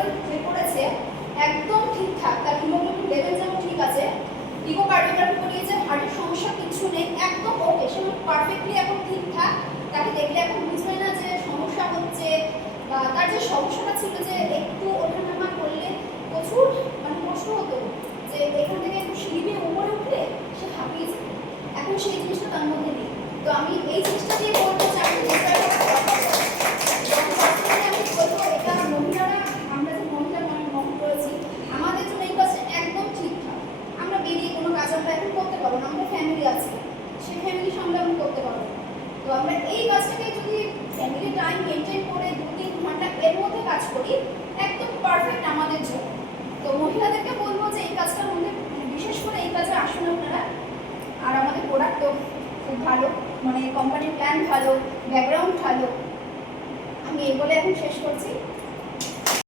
Result বের করেছে একদম ঠিকঠাক, তার হিমোগ্লোবিন লেভেল যেমন ঠিক আছে, ইকোকার্ডিওগ্রাফি করিয়েছে, হার্টের সমস্যা কিছু নেই, একদম ওকে, সে পারফেক্টলি এখন ঠিকঠাক। তাকে দেখলে এখন বুঝবে না যে সমস্যা হচ্ছে, বা তার যে সমস্যাটা ছিল যে একটু ওঠানামা করলে প্রচুর মানে কষ্ট হতো, যে এখান থেকে একটু সিঁড়ি দিয়ে উপরে উঠলে সে হাঁপিয়ে যেত, এখন সেই জিনিসটা তার মধ্যে নেই। তো আমি এই জিনিসটা দিয়ে বলতে চাই আমি বলবো এটা মহিলারা, আমরা যে মহিলা মহল করেছি আমাদের জন্য এই কাজটা একদম ঠিকঠাক। আমরা বেরিয়ে কোনো কাজ আমরা এখন করতে পারবো না, আমাদের ফ্যামিলি আছে, সেই ফ্যামিলি সামলে আমি করতে পারবো না। তো আমরা এই কাজটাকে যদি ফ্যামিলি টাইম মেনটেন করে 2-3 ঘন্টা এর মধ্যে কাজ করি একদম পারফেক্ট আমাদের জন্য। তো মহিলাদেরকে বলবো যে এই কাজটার মধ্যে বিশেষ করে এই কাজে আসুন আপনারা। আর আমাদের প্রোডাক্টও খুব ভালো, মানে কোম্পানির প্ল্যান ভালো, ব্যাকগ্রাউন্ড ভালো। আমি এই বলে এখন শেষ করছি।